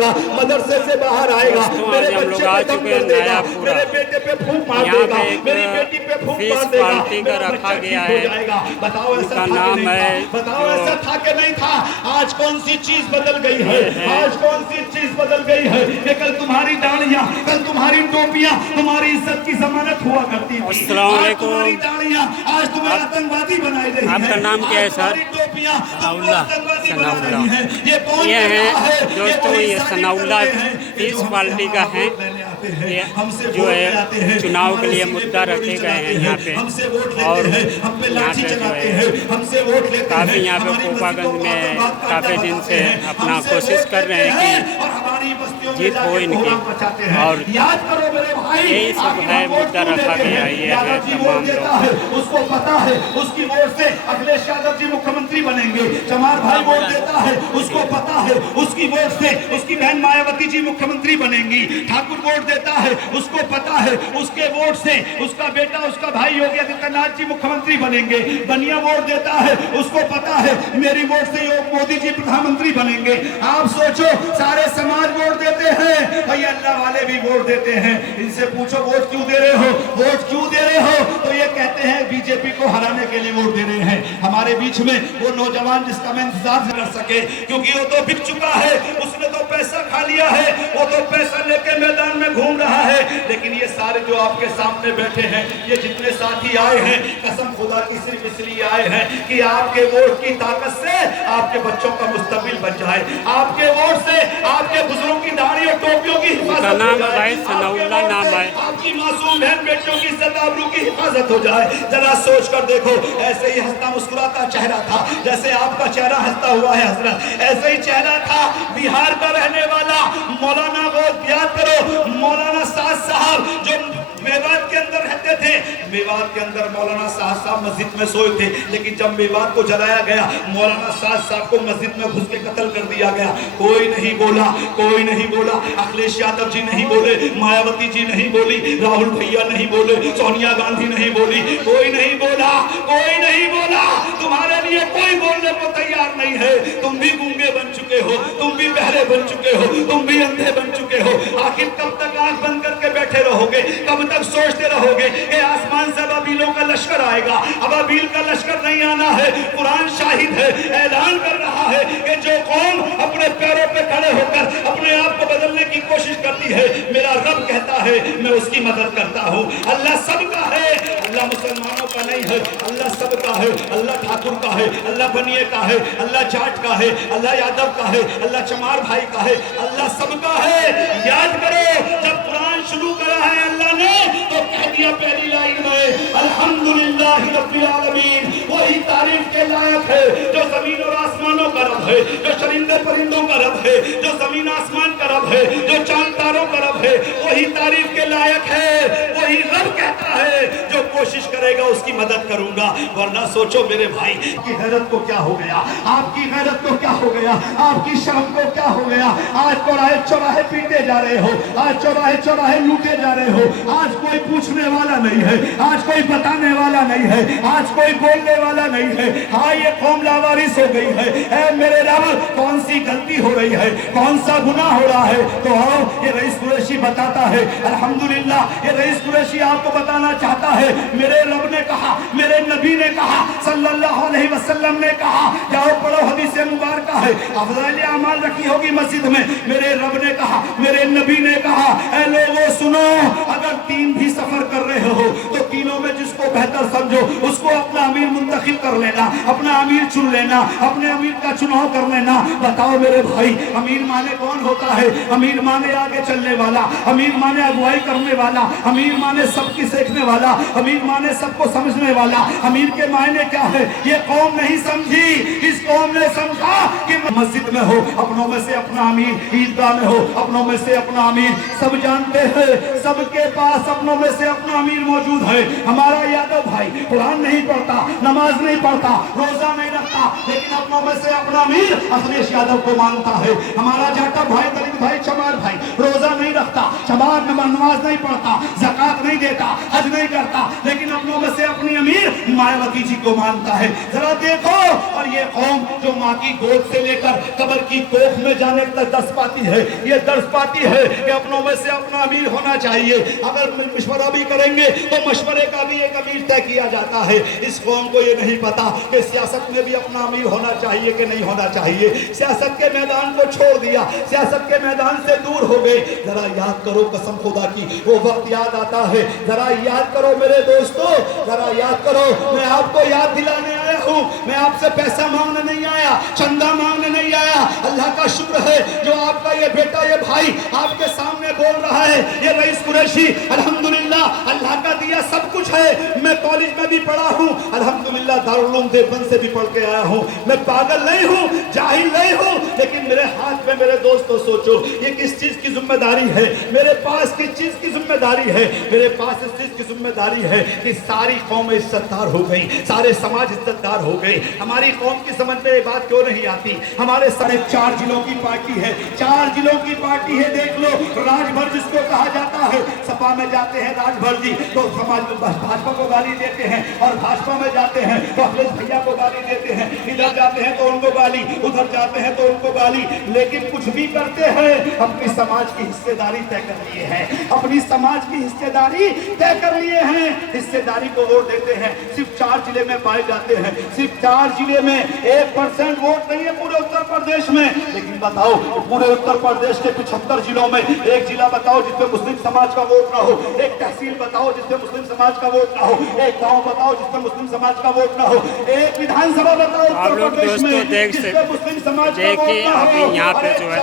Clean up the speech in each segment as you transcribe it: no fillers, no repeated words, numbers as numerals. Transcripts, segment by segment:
आएगा, मदरसे से बाहर आएगा, मेरे बच्चे पे दम कर देगा, मेरे बेटे पे फूंक मार देगा, मेरी बेटी पे फूंक मार देगा, मेरा बच्चा ठीक हो जाएगा। बताओ ऐसा था कि नहीं था? बताओ ऐसा था कि नहीं था? आज कौन सी चीज बदल गई है? आज कौन सी चीज बदल गई है कि कल तुम्हारी दाढ़ियां, कल तुम्हारी टोपियां तुम्हारी इज्जत की जमानत हुआ करती थी। आज तुम्हारी दाढ़ियां आज तुम्हें आतंकवादी बनाई रही है। आपका नाम क्या है सर? टोपियां तुमको आतंकवादी बना रही है। ये कौन ये है दोस्तों, ये सनाउल्लाह पीस पार्टी का है। ये जो है चुनाव के लिए मुद्दा रखे गए हैं यहाँ पे, और यहाँ पे जो है काफ़ी यहाँ पे कोपागंज में काफ़ी दिन से अपना कोशिश कर रहे हैं कि जीत हो इनकी, और यही सब है मुद्दा रखा गया। ये है तमाम लोग, उसको पता है उसकी वोट से अखिलेश यादव जी मुख्यमंत्री बनेंगे। चमार भाई वोट देता है, उसको पता है उसकी वोट से उसकी बहन मायावती जी मुख्यमंत्री बनेंगी। ठाकुर वोट देता है, उसको पता है उसके वोट से उसका बेटा उसका भाई योगी आदित्यनाथ जी मुख्यमंत्री बनेंगे। बनिया वोट देता है, उसको पता है मेरी वोट से मोदी जी प्रधानमंत्री बनेंगे। आप सोचो, सारे समाज वोट देते हैं, भाई अल्लाह वाले भी वोट देते हैं। इनसे पूछो वोट क्यों दे रहे हो, वोट क्यों दे रहे हो, तो ये कहते हैं बीजेपी को हराने के लिए वोट दे रहे हैं। हमारे बीच में वो नौजवान जिसका मैं इंतजार कर सके, क्योंकि वो तो बिक चुका है, उसने तो पैसा खा लिया है, वो तो पैसा लेके मैदान में घूम रहा है। लेकिन ये सारे जो आपके सामने बैठे हैं, ये जितने साथी आए हैं, कसम खुदा की सिर्फ इसलिए आए हैं कि आपके वोट की ताकत से आपके बच्चों का मुस्तकबिल बच जाए, आपके वोट से आपके बुजुर्गों की दाढ़ी और टोपियों की हिफाजत हो जाए, आपकी मासूम बहन बेटियों की इज्जत आबरू की हिफाजत हो जाए। जरा सोच कर देखो, ऐसे ही हंसता मुस्कुराता चेहरा था जैसे आपका चेहरा हंसता हुआ है हजरत, ऐसे ही चेहरा था बिहार का रहने वाला मौलाना, वो याद करो मौलाना साद साहब जो मेवात के अंदर रहते थे। मेवात के अंदर मौलाना साहब मस्जिद में सोए थे, लेकिन जब मेवात को जलाया गया, मौलाना साहब को मस्जिद में घुस के कत्ल कर दिया गया। कोई नहीं बोला, कोई नहीं बोला, अखिलेश यादव जी नहीं बोले, मायावती जी नहीं बोली, राहुल भैया नहीं बोले, सोनिया गांधी नहीं बोली, कोई नहीं बोला, कोई नहीं बोला। तुम्हारे लिए कोई बोलने को तैयार नहीं है। तुम भी गूंगे बन चुके हो, तुम भी बहरे बन चुके हो, तुम भी अंधे बन चुके हो। आखिर कब तक आंख बंद करके बैठे रहोगे? कब तक सोचते रहोगे कि आसमान से अबाबीलों का लश्कर आएगा? अबाबील का लश्कर नहीं आना है। कुरान शाहिद है, ऐलान कर रहा है कि जो कौम अपने पैरों पे खड़े होकर अपने आप को बदलने की कोशिश करती है, मेरा रब कहता है मैं उसकी मदद करता हूँ। अल्लाह सबका है, अल्लाह मुसलमानों का नहीं है, अल्लाह सबका है। अल्लाह ठाकुर का है, अल्लाह बनिए का है, अल्लाह जाट का है, अल्लाह यादव का है, अल्लाह चमार भाई का है, अल्लाह सबका है। याद करो, जब कुरान शुरू करा है अल्लाह ने तो कह दिया पहली लाइन में अल्हम्दुलिल्लाह रब्बिल आलमीन। वही तारीफ के लायक है जो जमीन और आसमानों का रब है, जो चरिंदे परिंदों का रब है, जो जमीन आसमान का रब है, जो चांद तारों का रब है, वही तारीफ के लायक है। वही रब कहता है जो कोशिश करेगा उसकी मदद करूंगा। वरना सोचो मेरे भाई, आपकी गैरत को क्या हो गया, आपकी गैरत को क्या हो गया, आपकी शर्म को क्या हो गया? आज चौराहे चौराहे पीटे जा रहे हो, आज चौराहे चौराहे लूटे जा रहे हो। आज कोई पूछने वाला नहीं है, आज कोई बताने वाला नहीं है, आज कोई बोलने वाला नहीं है। हाँ, ये कौम लावारिस हो गई है। ऐ मेरे रब, कौन सी गलती हो रही है, कौन सा गुनाह हो रहा है? तो आओ, ये रईस कुरैशी बताता है। अल्हम्दुलिल्लाह, ये रईस कुरैशी आपको बताना चाहता है। मेरे रब ने कहा, मेरे नबी ने कहा, सल्लल्लाहु अलैहि वसल्लम ने कहा, जाओ पढ़ो हदीस मुबारक है, अफज़ाइल अमाल रखी होगी मस्जिद में। मेरे रब ने कहा, मेरे नबी ने कहा, ऐ लोगों सुनो, अगर तीन भी सफर कर रहे हो तो तीनों में जिसको बेहतर समझो उसको अपना अमीर मुंतखब कर लेना, अपना अमीर चुन लेना, अपने अमीर का चुनाव कर लेना। बताओ मेरे भाई, अमीर माने कौन होता है? अमीर माने आगे चलने वाला, अमीर माने अगुवाई करने वाला, अमीर माने सबकी सीखने वाला, अमीर माने सबको समझने वाला। अमीर के मायने क्या है ये कौम नहीं समझी। इस कौम ने समझा कि मस्जिद में हो अपनों में से अपना अमीर, ईदगाह में हो अपनों में से अपना अमीर। सब जानते हैं सबके पास अपनों में से अपना अमीर मौजूद है। हमारा यादव भाई कुरान नहीं पढ़ता, नमाज नहीं पढ़ता, रोजा नहीं रखता, लेकिन अपनों में से अपना अमीर अखिलेश यादव को मानता है। हमारा जाटा भाई, दलित भाई, चमार भाई रोजा नहीं रखता, चमार नमाज नहीं पढ़ता, ज़कात नहीं देता, हज नहीं करता, लेकिन अपनों में से अपनी अमीर मायावती जी को मानता है। जरा देखो, और ये कौम जो माँ की गोद से लेकर कब्र की कोख में जाने तक दस पाती है, ये दर्ज पाती है कि अपनों में से अपना अमीर होना चाहिए। अगर मशवरा भी करेंगे तो मशवरे का भी एक अमीर तय किया जाता है। इस कौम को ये नहीं पता कि सियासत में भी अपना अमीर होना चाहिए कि नहीं होना चाहिए। सियासत के मैदान को छोड़ दिया, सियासत के मैदान से दूर हो गए। जरा याद करो कसम खुदा की, वो वक्त याद आता है। जरा याद करो मेरे दोस्तों, जरा याद करो। मैं आपको याद दिलाने आया हूँ, मैं आपसे पैसा मांगने नहीं आया, चंदा मांगने नहीं आया। अल्लाह का शुक्र है जो आपका ये बेटा, ये भाई आपके सामने बोल रहा है। ये रईस कुरैशी अल्हम्दुलिल्लाह अल्लाह का दिया सब कुछ है। मैं कॉलेज में भी पढ़ा हूँ अल्हम्दुलिल्लाह, दारुल उलूम देवबंद से भी पढ़ के आया हूँ। मैं पागल नहीं हूँ, जाहिल नहीं हूँ, लेकिन मेरे हाथ में, मेरे दोस्तों सोचो ये किस चीज की जिम्मेदारी है। मेरे पास किस चीज की जिम्मेदारी है? मेरे पास इस चीज की जिम्मेदारी है कि सारी कौम इज्जतदार हो गई, सारे समाज इज्जतदार हो गए। हमारी कौम की समझ में ये बात क्यों नहीं आती? हमारे सारे 4 जिलों की पार्टी है, 4 जिलों की पार्टी है। देख लो, राजभर जिसको कहा जाता है, सपा में जाते हैं राजभर जी तो समाज भाजपा को गाली देते हैं, और भाजपा में जाते हैं तो अखिलेश भैया को गाली देते हैं। इधर जाते हैं तो उनको गाली, उधर जाते हैं तो उनको गाली। लेकिन कुछ भी करते हैं अपनी समाज की हिस्सेदारी तय कर लिए हैं, अपनी समाज की हिस्सेदारी तय कर लिए हैं। हिस्सेदारी को वोट देते हैं, सिर्फ 4 जिले में पाए जाते हैं। सिर्फ 4 जिले में 1% वोट नहीं है पूरे उत्तर प्रदेश में। लेकिन बताओ, पूरे उत्तर प्रदेश के 75 जिलों में एक जिला बताओ जिसमें मुस्लिम समाज का वोट ना हो, एक तहसील बताओ जिसमें मुस्लिम समाज का वोट ना हो, एक गांव बताओ जिसमें मुस्लिम समाज का वोट ना हो, एक विधानसभा बताओ उत्तर प्रदेश में जिसमें मुस्लिम समाज का वोट ना हो। अभी यहाँ पे जो है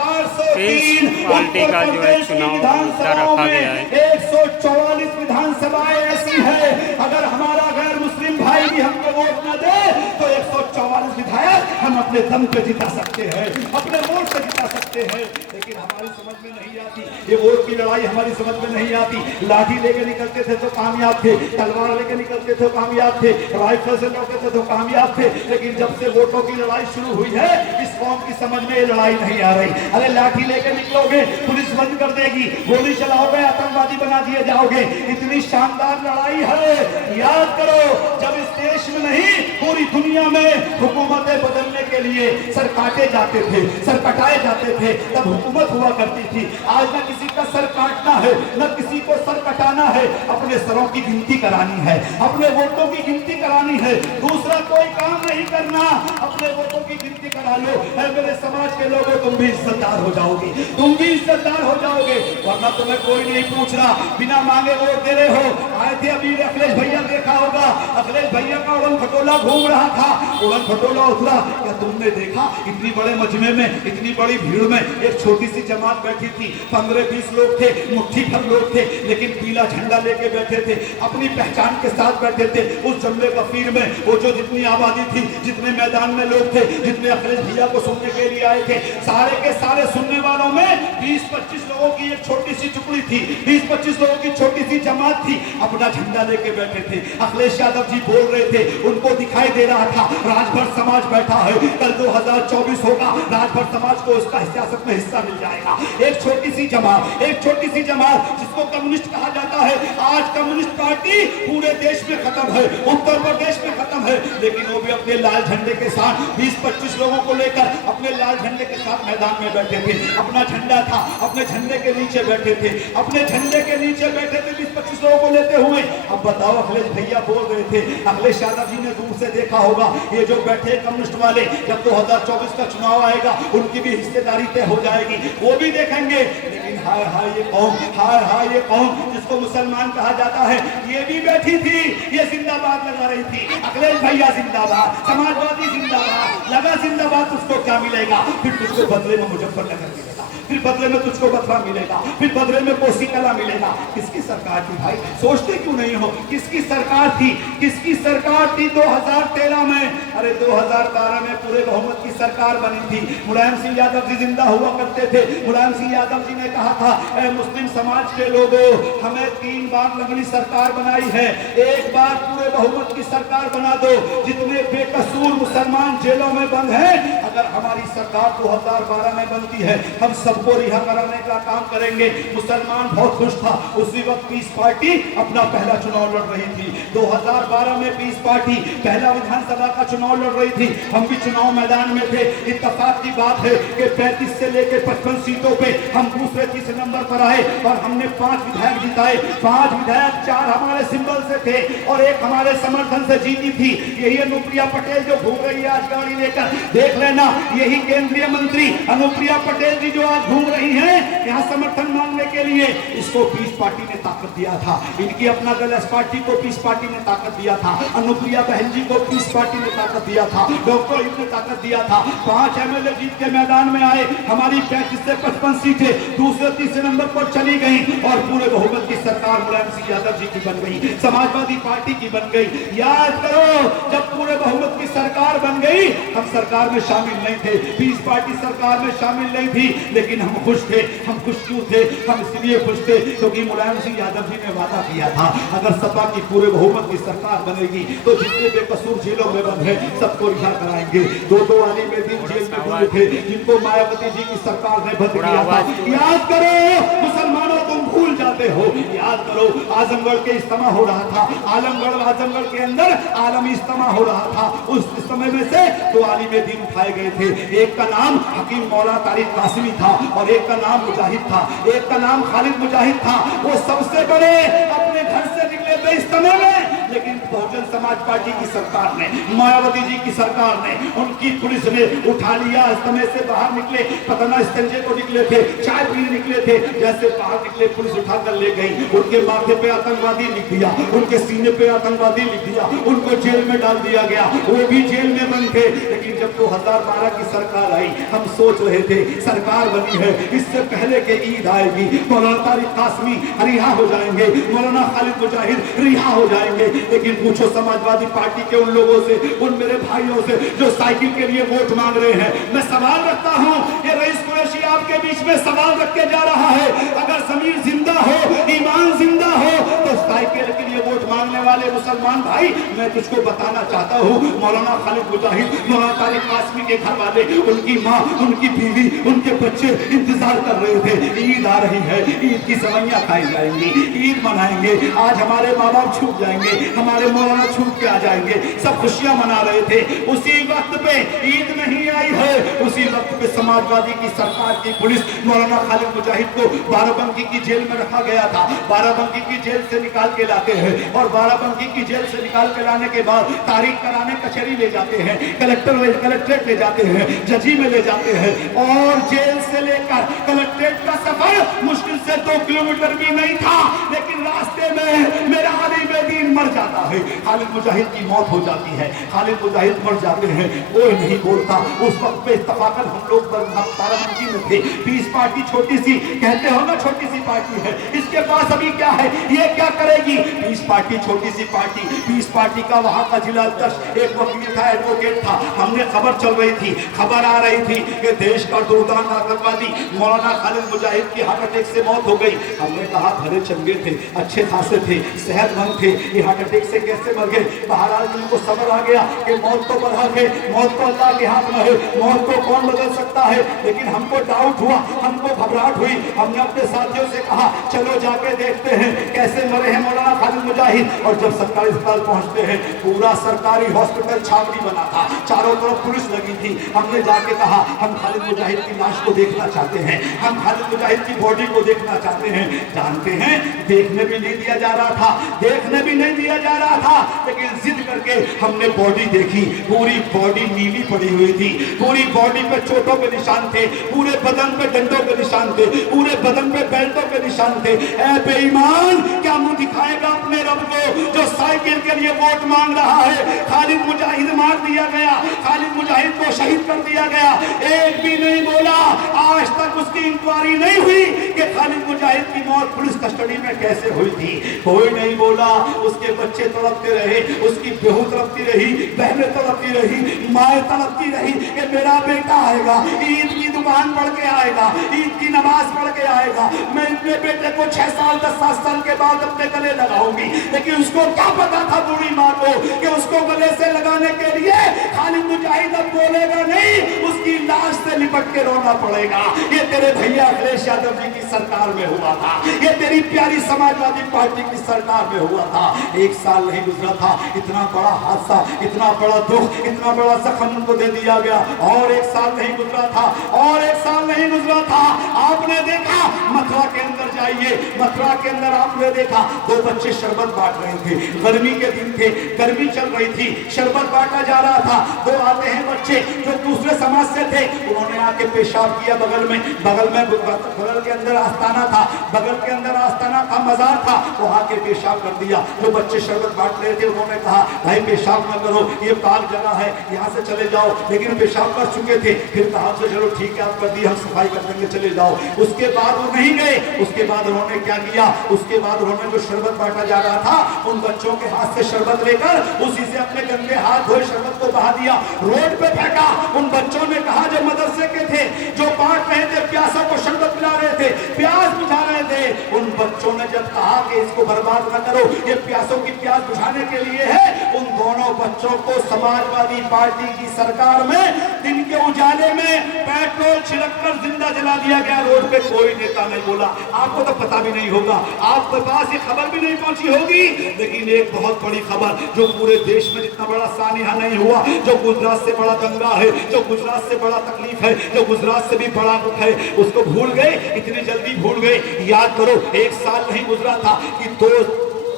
पीस पार्टी का जो है चुनाव मुद्दा रखा गया है। 144 विधानसभाएं ऐसी है, अगर हमारा गैर मुस्लिम भाई भी हमको वोट न दे तो 144 विधायक हम अपने दम पे जिता सकते हैं, अपने वोट से जिता सकते हैं। लेकिन हमारी समझ में नहीं आती, ये वोट की लड़ाई हमारी समझ में नहीं आती। लाठी लेके निकलते थे तो कामयाब थे, तलवार लेके निकलते थे कामयाब थे, राइफल से लड़ते थे तो कामयाब थे। लेकिन जब से वोटों की लड़ाई शुरू हुई है, इस कौम की समझ में ये लड़ाई नहीं आ रही। अरे लाठी लेके निकलोगे पुलिस बंद कर देगी, गोली चलाओगे आतंकवादी बना दिए जाओगे। इतनी शानदार लड़ाई है। याद करो, जब इस देश में नहीं पूरी दुनिया में हुकूमतें बदलने के लिए सर काटे जाते थे, सर कटाए जाते थे, तब हुकूमत हुआ करती थी। आज न किसी का सर काटना है, न किसी को सर कटाना है, अपने सरों की गिनती करानी है, अपने वोटों की गिनती करानी है। दूसरा कोई काम नहीं करना, अपने वोटों की गिनती करा लो। मेरे समाज के लोगों, तुम भी इज्जतदार हो जाओगे, तुम भी इज्जतदार हो जाओगे। वरना तुम्हें कोई नहीं पूछ रहा, बिना मांगे वोट दे रहे हो। आए थे अभी अखिलेश भैया, देखा होगा अखिलेश भैया का उड़न खटोला घूम रहा था, उड़न खटोला उतरा। क्या तुमने देखा? इतनी बड़े मजमे में, इतनी बड़ी भीड़ में एक छोटी सी जमात बैठी थी, 15-20 लोग थे, मुट्ठी भर लोग थे, लेकिन पीला झंडा लेके बैठे थे, अपनी पहचान के साथ बैठे थे। उस जमले कफीर में वो जो जितनी आबादी थी, जितने मैदान में लोग थे, जितने अखिलेश भैया को सुनने के लिए आए थे, सारे के सारे सुनने वालों में 20-25 लोगों की एक छोटी सी टुकड़ी थी, 20-25 लोगों की छोटी सी जमात थी, अपना झंडा लेके बैठे थे। अखिलेश यादव जी बोल रहे थे, उनको दिखाई दे रहा था राजभर समाज बैठा है, कल 2024 होगा, राजभर समाज को उसका सियासत में हिस्सा मिल जाएगा। एक छोटी सी जमात, एक छोटी सी जमात जिसको कम्युनिस्ट कहा जाता है। आज कम्युनिस्ट पार्टी पूरे देश में खत्म है, उत्तर प्रदेश में खत्म है, लेकिन वो भी अपने लाल झंडे के साथ 20-25 लोगों को लेकर अपने लाल झंडे के साथ मैदान में बैठे थे। अपना झंडा था, अपने झंडे के नीचे बैठे थे, अपने झंडे के नीचे बैठे थे 20-25 लोगों को लेते हुए। अब बताओ, अखिलेश भैया बोल रहे थे, अखिलेश यादव जी ने दूर से देखा होगा, ये जो बैठे कम्युनिस्ट वाले, जब 2024 का चुनाव आएगा उनकी भी हिस्सेदारी तय हो जाएगी, वो भी देखेंगे। लेकिन हाय हाय ये कौम, हाय हाय ये कौम जिसको मुसलमान कहा जाता है, ये भी बैठी थी, ये जिंदाबाद लगा रही थी। अखिलेश भैया जिंदाबाद, समाजवादी जिंदाबाद, लगा जिंदाबाद। उसको क्या मिलेगा? फिर तुझको बदले में मुजफ्फरनगर मिलेगा, फिर बदले में तुझको बथुआ मिलेगा, फिर बदले में कोसी कला मिलेगा। किसकी सरकार थी भाई? सोचते क्यों नहीं हो किसकी सरकार थी? किसकी सरकार थी 2013 में? अरे 2012 में पूरे बहुमत की सरकार बनी थी। मुलायम सिंह यादव जी जिंदा हुआ करते थे। मुलायम सिंह यादव जी ने कहा था, ऐ मुस्लिम समाज के लोगों, हमें 3 बार लगनी सरकार बनाई है, एक बार पूरे बहुमत की सरकार बना दो। जितने बेकसूर मुसलमान जेलों में बंद हैं, अगर हमारी सरकार 2012 में बनती है, हम सबको रिहा कराने का काम करेंगे। मुसलमान बहुत खुश था, उसी वक्त पीस पार्टी अपना पहला चुनाव लड़ रही थी। 2012 में पीस पार्टी पहला विधानसभा का चुनाव लड़ रही थी, हम भी चुनाव मैदान में थे। इत्तेफाक की बात है कि 35 से लेकर 55 सीटों पे हम दूसरे तीसरे नंबर पर आए और हमने 5 विधायक जिताए। 5 विधायक 4 हमारे सिंबल से थे और 1 हमारे समर्थन से जीती थी। यही अनुप्रिया पटेल जो घूम रही है आज गाड़ी लेकर, देख लेना, यही केंद्रीय मंत्री अनुप्रिया पटेल जी जो आज घूम रही हैं यहाँ समर्थन मांगने के लिए। इसको पीस पार्टी ने ताकत दिया था, इनकी अपना दल एस पार्टी को पीस पार्टी ने ताकत दिया था, अनुप्रिया बहन जी को पीस पार्टी ने ताकत दिया था, डॉक्टर ने ताकत दिया था। 5 एमएलए जीत के मैदान में आए, हमारी 35 से 55 सीटें दूसरे तीसरे नंबर पर चली गई और पूरे बहुमत की सरकार मुलायम सिंह यादव जी की बन गई, समाजवादी पार्टी की बन गई। याद करो, जब पूरे बहुमत की सरकार बन गई, हम सरकार में शामिल नहीं थे, पीस पार्टी सरकार में शामिल नहीं थी, लेकिन हम खुश थे। हम खुश क्यों थे? हम इसलिए खुश थे क्योंकि मुलायम सिंह यादव जी ने वादा किया था, अगर सपा की पूरे बहुमत की सरकार बनेगी तो जितने बेकसूर जेलों में बंद है सबको रिहा कराएंगे। 2 आलिम दिन जेल में बंद थे, जिनको मायावती जी की सरकार ने बंद किया था। याद करो, मुसलमानों तुम भूल जाते हो। याद करो, आजमगढ़ के इज्तिमा हो रहा था, आजमगढ़ के अंदर आलमी इज्तिमा हो रहा था। उस समय में से 2 आलिम दिन उठाए गए थे, एक का नाम हकीम मौला तारिक कासिमी था और एक का नाम मुजाहिद था, एक का नाम खालिद मुजाहिद था। वो सबसे बड़े अपने घर से निकले थे इज्तिमा में, लेकिन बहुजन समाज पार्टी की सरकार ने, मायावती जी की सरकार ने, उनकी पुलिस ने उठा लिया। इज्तिमा से बाहर निकले, पतना स्टंजे को निकले थे, चाय पीने निकले थे, जैसे बाहर निकले पुलिस उठाकर ले गई। उनके माथे पे आतंकवादी लिख दिया, उनके सीने पे आतंकवादी लिख दिया, उनको जेल में डाल दिया गया, वो भी जेल में बंद थे। लेकिन जब 2012 की सरकार आई, हम सोच रहे थे सरकार बनी है, इससे पहले के ईद आएगी, मौलाना तारिक कासमी रिहा हो जाएंगे, मौलाना खालिद मुजाहिद रिहा हो जाएंगे। लेकिन पूछो समाजवादी पार्टी के उन लोगों से, उन मेरे भाइयों से जो साइकिल के लिए वोट मांग रहे हैं, मैं सवाल रखता हूं, ये रईस कुरैशी आपके बीच में सवाल रख के जा रहा है, अगर ज़मीर जिंदा हो, ईमान जिंदा हो, तो साइकिल के लिए वोट मांगने वाले मुसलमान भाई, मैं तुझको बताना चाहता हूं, मौलाना खालिद मुजाहिद, मौलाना तारिक कासमी के घर वाले, उनकी माँ, उनकी बीवी, उनके बच्चे इंतजार कर रहे थे। ईद आ रही है, ईद की सवैयां खाई जाएंगी, ईद मनाएंगे। आज हमारे माँ बाप छूट जाएंगे, हमारे मौलाना छूट के आ जाएंगे, सब खुशियां मना रहे थे। उसी वक्त पे ईद नहीं आई है, उसी वक्त पे समाजवादी की सरकार की पुलिस मौलाना खालिद मुजाहिद को बाराबंकी की जेल में रखा गया था। बाराबंकी की जेल से निकाल के लाते हैं और बाराबंकी की जेल से निकाल के लाने के बाद तारीख कराने कचहरी ले जाते हैं, कलेक्ट्रेट ले जाते हैं, जजी में ले जाते हैं और जेल से लेकर कलेक्ट्रेट का सफर मुश्किल से 2 किलोमीटर भी नहीं था, लेकिन रास्ते में मेरा आलिम दीन मर जाता है, खालिद मुजाहिद की मौत हो जाती है, खालिद मुजाहिद मर जाते हैं, कोई नहीं बोलता। उस वक्त पे इत्तफाकन हम लोग बाराबंकी में थे। पीस पार्टी छोटी सी, कहते हो ना छोटी सी पार्टी है, इसके पास अभी क्या है, ये क्या करेगी? पीस पार्टी छोटी सी पार्टी, पीस पार्टी का वहां का जिला अध्यक्ष एक वकील था, एडवोकेट था। हमने खबर चल रही थी, खबर आ रही थी कि देश का दुर्दान आतंकवादी मौलाना खालिद मुजाहिद की हार्ट अटैक से मौत हो गई। हमने कहा भरे चंगे थे, अच्छे खासे थे, सेहतमंद थे, ये हार्ट अटैक से कैसे मर गए? बहरहाल उनको समझ आ गया कि मौत तो बड़ा है, मौत तो अल्लाह के हाथ में है, मौत को कौन बदल सकता है। लेकिन हमको डाउट हुआ, हमको घबराहट हुई, हमने अपने साथियों से कहा चलो जाके देखते हैं कैसे मरे हैं मौलाना खालिद मुजाहिद। और जब सरकारी अस्पताल पहुंचते हैं, पूरा सरकारी हॉस्पिटल छावनी बना था, चारों तरफ पुलिस लगी थी। हमने जाके कहा हम खालिद मुजाहिद की लाश को देखना चाहते हैं, हम खालिद मुजाहिद की बॉडी को देखना चाहते हैं। जानते हैं देखने भी नहीं दिया जा रहा था, देखने भी नहीं दिया जा रहा था, लेकिन जिद करके हमने बॉडी देखी। पूरी बॉडी नीली पड़ी हुई थी, पूरी बॉडी पे चोटों के निशान थे, पूरे बदन पे डंडों के निशान थे, पूरे बदन पे बेल्टों के निशान थे। ऐ बेईमान, क्या मुंह दिखाएगा अपने रब को जो साइकिल के लिए वोट मांग रहा है? खालिद मुजाहिद मार दिया गया, खालिद मुजाहिद को शहीद कर दिया गया, एक भी नहीं बोला। आज तक उसकी इंक्वायरी नहीं हुई कि खालिद मुजाहिद की मौत पुलिस कस्टडी में कैसे हुई थी, कोई नहीं बोला। उसके बच्चे तड़पते रहे, उसकी बहू तड़पती रही, बहनें तड़पती रही, माएँ तड़पती रही कि मेरा बेटा आएगा, ईद की दुकान पढ़ के आएगा, ईद की नमाज पढ़ के आएगा। जाएगा। मैं इतने बेटे को 6 साल 10 साल के बाद अपने गले लगाऊंगी, लेकिन उसको क्या पता था बूढ़ी माँ को कि उसको गले से लगाने के लिए खालिद मुजाहिद अब बोलेगा नहीं, उसकी लाश से लिपट के रोना पड़ेगा। ये तेरे भैया अखिलेश यादव जी की सरकार में हुआ था, ये तेरी प्यारी समाजवादी पार्टी की सरकार में हुआ था। 1 साल नहीं गुजरा था, इतना बड़ा हादसा, इतना बड़ा दुख, इतना बड़ा जख्म उनको दे दिया गया। और 1 साल नहीं गुजरा था, और 1 साल नहीं गुजरा था। आपने देखा मथुरा के अंदर जाइए, मथुरा के अंदर आपने देखा 2 बच्चे शरबत बांट रहे थे, गर्मी के दिन थे, गर्मी चल रही थी, शरबत बांटा जा रहा था। 2 आते हैं बच्चे जो दूसरे समाज से थे, उन्होंने आके पेशाब किया बगल में बगल के अंदर आस्थाना था, बगल के अंदर आस्थाना था, मजार था, वहां के पेशाब कर दिया। जो बच्चे शरबत बांट रहे थे उन्होंने कहा भाई पेशाब न करो, ये पाक जगह है, यहाँ से चले जाओ, लेकिन पेशाब कर चुके थे। फिर कहा चलो ठीक है आप कर दिए, हम सफाई कर देंगे, चले जाओ। उसके बाद वो नहीं गए। उसके बाद उन्होंने क्या किया, उसके बाद उन्होंने जो शरबत बांटा जा रहा था उन बच्चों के हाथ से शरबत लेकर उसी से अपने गंदे हाथ धोए शरबत को बहा दिया, रोड पे फेंका। उन बच्चों ने कहा जो मदरसे के थे, जो बांट रहे थे, प्यासों को शरबत पिला रहे थे, प्यास बुझा रहे थे, उन बच्चों ने जब कहा कि इसको बर्बाद न करो, ये प्यासों की प्यास बुझाने के लिए है, उन दोनों बच्चों को समाजवादी पार्टी की सरकार में दिन के उजाले में पेट्रोल छिड़ककर जिंदा जला दिया गया। रोड पे कोई नेता नहीं बोला। आपको तो पता भी नहीं होगा, आपके पास ये खबर भी नहीं पहुंची होगी, लेकिन एक बहुत बड़ी खबर जो पूरे देश में जितना बड़ा सानिया नहीं हुआ, जो गुजरात से बड़ा दंगा है, जो गुजरात से बड़ा तकलीफ है, जो गुजरात से भी बड़ा दुख है, उसको भूल गए, इतनी जल्दी भूल गए। याद करो 1 साल नहीं गुजरा था कि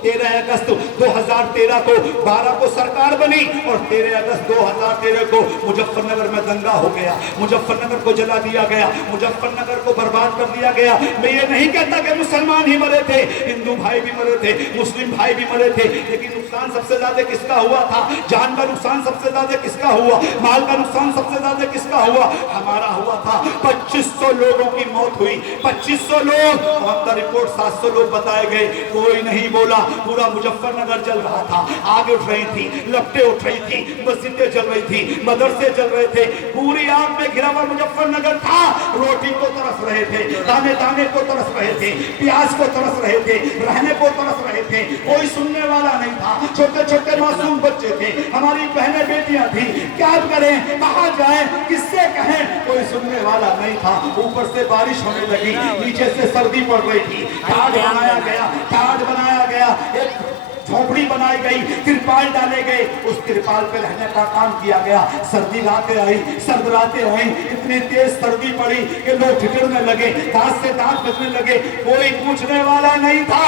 13 अगस्त 2013 को 12 को सरकार बनी और 13 अगस्त 2013 को मुजफ्फरनगर में दंगा हो गया, मुजफ्फरनगर को जला दिया गया, मुजफ्फरनगर को बर्बाद कर दिया गया। मैं ये नहीं कहता कि मुसलमान ही मरे थे, हिंदू भाई भी मरे थे, मुस्लिम भाई भी मरे थे, लेकिन नुकसान सबसे ज्यादा किसका हुआ था? जान का नुकसान सबसे ज्यादा किसका हुआ? माल का नुकसान सबसे ज्यादा किसका हुआ? हमारा हुआ था। 2500 लोगों की मौत हुई, 2500 लोग, और रिपोर्ट 700 लोग बताए गए, कोई नहीं बोला। पूरा मुजफ्फरनगर जल रहा था, आग उठ रही थी, लपटें उठ रही थी, मस्जिदें जल रही थी, मदरसे जल रहे थे, पूरी आग में घिरा हुआ मुजफ्फरनगर था। रोटी को तरस रहे थे, दाने दाने को तरस रहे थे, प्याज को तरस रहे थे, रहने को तरस रहे थे, कोई सुनने वाला नहीं था। छोटे छोटे मासूम बच्चे थे, हमारी बहनें बेटियां थी, क्या करें, कहाँ जाए, किससे कहें, कोई सुनने वाला नहीं था। ऊपर से बारिश होने लगी, नीचे से सर्दी पड़ रही थी, टाट बनाया गया, टाट बनाया गया, एक झोपड़ी बनाई गई, तिरपाल डाले गए, उस तिरपाल पे रहने का काम किया गया। सर्दी रातें आई, सर्द रातें आई, इतनी तेज सर्दी पड़ी कि लोग ठिठुरने लगे, दांत से दांत बजने लगे, कोई पूछने वाला नहीं था।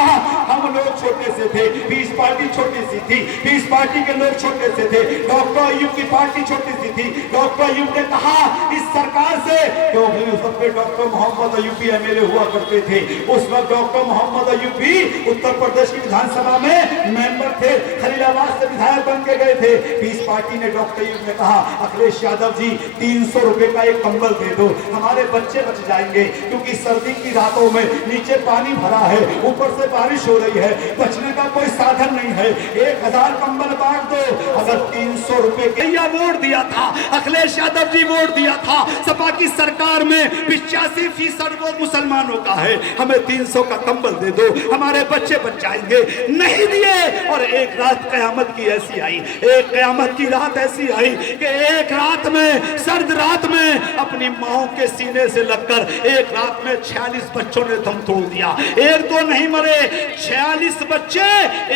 हम लोग छोटे से थे, 20 पार्टी छोटी सी थी, 20 पार्टी के लोग छोटे से थे, डॉक्टर अयूब की पार्टी छोटी सी थी। डॉक्टर अयूब ने कहा इस सरकार से, क्योंकि उस वक्त डॉक्टर मोहम्मद अयूब भी एमएलए हुआ करते थे, उस वक्त डॉक्टर मोहम्मद अयूब भी उत्तर प्रदेश की विधानसभा में मेंबर थे, खलीलाबाद से विधायक बन के गए थे। 20 पार्टी ने डॉक्टर अयूब ने कहा अखिलेश यादव जी 300 रुपए का एक कंबल दे दो, हमारे बच्चे बच जाएंगे, क्योंकि सर्दी की रातों में नीचे पानी भरा है, ऊपर से बारिश हो रही है, बचने का कोई साधन नहीं है, 1000 कंबल बांट दो। अगर 300 रुपए के वोट दिया था, अखिलेश यादव जी वोट दिया था, सपा की सरकार में 85% वोट मुसलमानों का है, हमें 300 का कंबल दे दो, हमारे बच्चे बच जाएंगे। नहीं दिए, और एक रात कयामत की ऐसी आई, एक कयामत की रात ऐसी आई कि एक रात में, सर्द रात में अपनी माओ के सीने से लगकर एक रात में 46 बच्चों ने दम तोड़ दिया। एक दो नहीं मरे, 46 बच्चे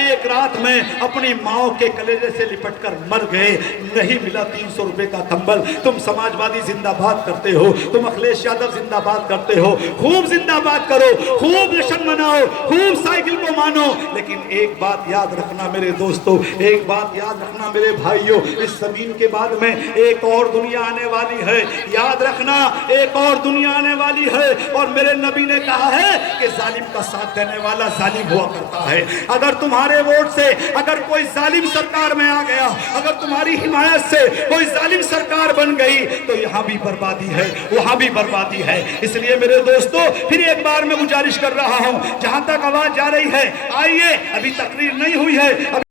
एक रात में अपनी माओ के कलेजे से लिपटकर मर गए। नहीं मिला 300 रुपए का कंबल। तुम समाजवादी जिंदाबाद करते हो, तुम अखिलेश यादव जिंदाबाद करते हो, खूब जिंदाबाद करो, खूब जश्न मनाओ, खूब साइकिल को मानो, लेकिन एक बात याद रखना मेरे दोस्तों, एक बात याद रखना मेरे भाइयों, इस जमीन के बाद में एक और दुनिया आने वाली है। याद रखना, एक और दुनिया आने वाली है, और मेरे नबी ने कहा है कि जालिम का साथ देने वाला जालिम हुआ करता है। अगर तुम्हारे वोट से अगर कोई जालिम सरकार में आ गया, अगर तुम्हारी हिमायत से कोई जालिम सरकार बन गई, तो यहाँ भी बर्बादी है, वहां भी बर्बादी है। इसलिए मेरे दोस्तों फिर एक बार मैं गुजारिश कर रहा हूं, जहां तक आवाज जा रही है, आइए, अभी तकरीर नहीं हुई है।